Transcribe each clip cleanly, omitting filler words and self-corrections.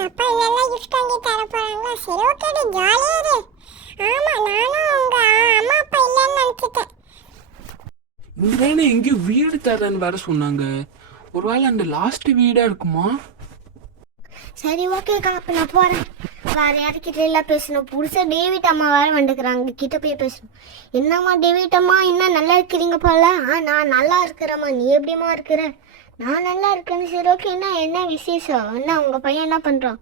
அப்பா இதெல்லாம் கிஃப்ட் வாங்கி தர போறாங்களா? சரி ஓகேடி, ஜாலியா இரு. ஆமா, நானும் உங்க அம்மா அப்பா இல்லைன்னு நினைச்சிட்டேன். இங்க தானே எங்கேயோ வீடு தரேன்னு வேற சொன்னாங்க. ஒருவேளை அந்த லாஸ்ட் வீடா இருக்குமா? சரி ஓகேக்கா, அப்போ நான் போகிறேன். வேறு யாருக்கிட்ட எல்லாம் பேசணும். புதுசாக டேவிட் அம்மா வேறு வந்துக்கிறாங்க, கிட்ட போய் பேசணும். என்னம்மா டேவிட் அம்மா, என்ன நல்லா இருக்கிறீங்க போல? நான் நல்லா இருக்கிறேம்மா, நீ எப்படிம்மா இருக்கிற? நான் நல்லா இருக்கேன்னு. சரி ஓகே, என்ன விசேஷம்? என்ன உங்கள் பையன் என்ன பண்ணுறான்?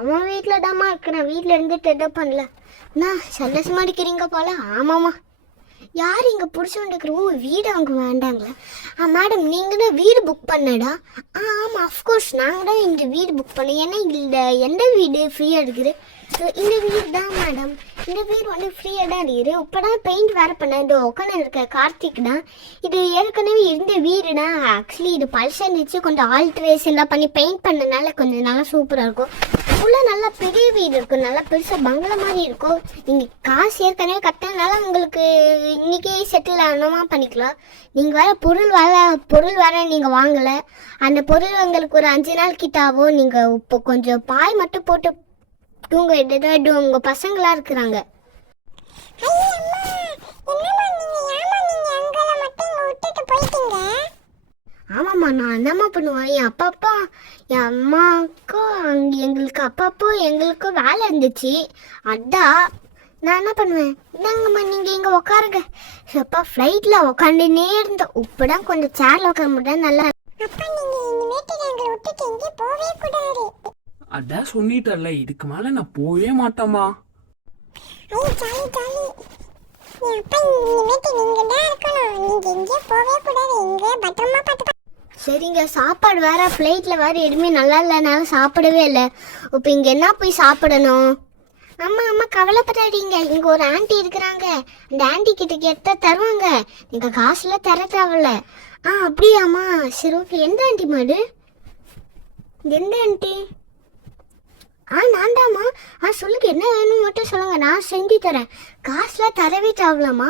அம்மா வீட்டில் தாம்மா இருக்கிறேன், வீட்டில் இருந்துட்டு எதோ பண்ணல. என்ன சந்தோஷமா இருக்கிறீங்க போல? ஆமாம்மா. யார் இங்கே பிடிச்சோண்டுக்கிற? ஓ, வீடு அவங்க வேண்டாங்களா? மேடம் நீங்கள் தான் வீடு புக் பண்ணடா? ஆமாம், அஃப்கோர்ஸ் நாங்கள் தான் இங்கே வீடு புக் பண்ணோம். ஏன்னா இந்த எந்த வீடு ஃப்ரீயாக இருக்குது? இந்த வீடு தான் மேடம், இந்த வீடு வந்து ஃப்ரீயாக தான் இருக்குது. இப்போ தான் பெயிண்ட் வேறு பண்ணேன். இது உட்காந்து இருக்க கார்த்திக் தான். இது ஏற்கனவே இருந்த வீடு தான். ஆக்சுவலி இது பழசாக இருந்துச்சு, கொஞ்சம் ஆல்ட்ரேஷன்லாம் பண்ணி பெயிண்ட் பண்ணனால கொஞ்சம் நல்லா சூப்பராக இருக்கும். ஃபுல்லாக நல்லா பெரிய வீடு இருக்கும், நல்லா பெருசாக பங்களா மாதிரி இருக்கும். நீங்கள் காசு ஏற்கனவே கட்டினால உங்களுக்கு இன்றைக்கே செட்டில் ஆகணுமா பண்ணிக்கலாம். நீங்கள் வேறு பொருள் வேறு நீங்கள் வாங்கலை. அந்த பொருள் உங்களுக்கு ஒரு 5 நாள் கிட்ட ஆகும். நீங்கள் இப்போ கொஞ்சம் பாய் மட்டும் போட்டு தூங்க வேண்டியதாக உங்கள் பசங்களாக இருக்கிறாங்க. ஆமாம்மா, நான் என்னம்மா பண்ணுவேன்? என் என் அம்மாவுக்கும் எங்களுக்கு எங்களுக்கும் வேலை இருந்துச்சு. அதான் நான் என்ன பண்ணுவேன். இந்தாங்கம்மா, நீங்கள் இங்கே உட்காருங்க. அப்பா ஃப்ளைட்டில் உட்காந்துனே இருந்தோம். இப்போதான் கொஞ்சம் சேரில் உட்கார முடியாது. நல்லா அதான் சொல்லிட்டல, இதுக்கு மேல நான் போவே மாட்டேம்மா. சரிங்க, சாப்பாடு வேற ஃப்ளைட்டில் வேறு எதுவுமே நல்லா இல்லைனாலும் சாப்பிடவே இல்லை. இப்போ இங்கே என்ன போய் சாப்பிடணும்? அம்மா கவலைப்படாதீங்க, இங்கே ஒரு ஆண்டி இருக்கிறாங்க. அந்த ஆண்டி கிட்ட கேட்டால் தருவாங்க. நீங்கள் காசுலாம் தர தேவையில்ல. அப்படியாம்மா? சரி ஓகே. எந்த ஆண்டி மாடு? எந்த ஆண்டி? நான்தாம்மா. சொல்லுங்க, என்ன வேணும் மட்டும் சொல்லுங்க, நான் செஞ்சு தரேன். காசுலாம் தரவே தேவலாமா?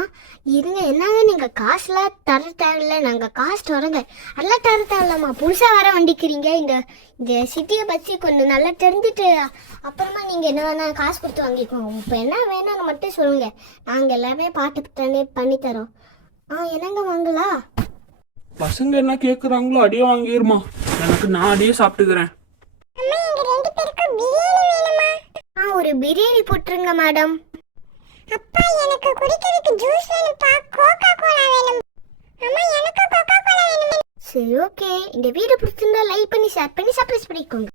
இருங்க, என்னங்க நீங்கள் காசுலாம் தர தேவையில்ல, நாங்கள் காசு தரோங்க. அதெல்லாம் தர தேவலாமா? புதுசாக வர வண்டிக்கிறீங்க. இந்த சிட்டியை பற்றி கொஞ்சம் நல்லா தெரிஞ்சுட்டு அப்புறமா நீங்கள் என்ன வேணால் காசு கொடுத்து வாங்கிக்கோங்க. இப்போ என்ன வேணும்னு மட்டும் சொல்லுங்கள், நாங்கள் எல்லாமே பார்த்து பண்ணித்தரோம். என்னங்க வாங்கலா? பசங்க என்ன கேட்குறாங்களோ அடியே வாங்கிருமா. எனக்கு நான் அடியே சாப்பிட்டுக்கிறேன். ஒரு பிரியாணி போட்டுருங்க மேடம். அப்பா, எனக்கு குடிக்கிறதுக்கு ஜூஸ் வேணும்ப்பா, கோகா கோலா வேணும். அம்மா, எனக்கு கோகா கோலா வேணும். சரி ஓகே, இந்த வீடியோ பிடிச்சிருந்தா லைக் பண்ணி ஷேர் பண்ணி சப்ஸ்கிரைப் பண்ணிக்கோங்க.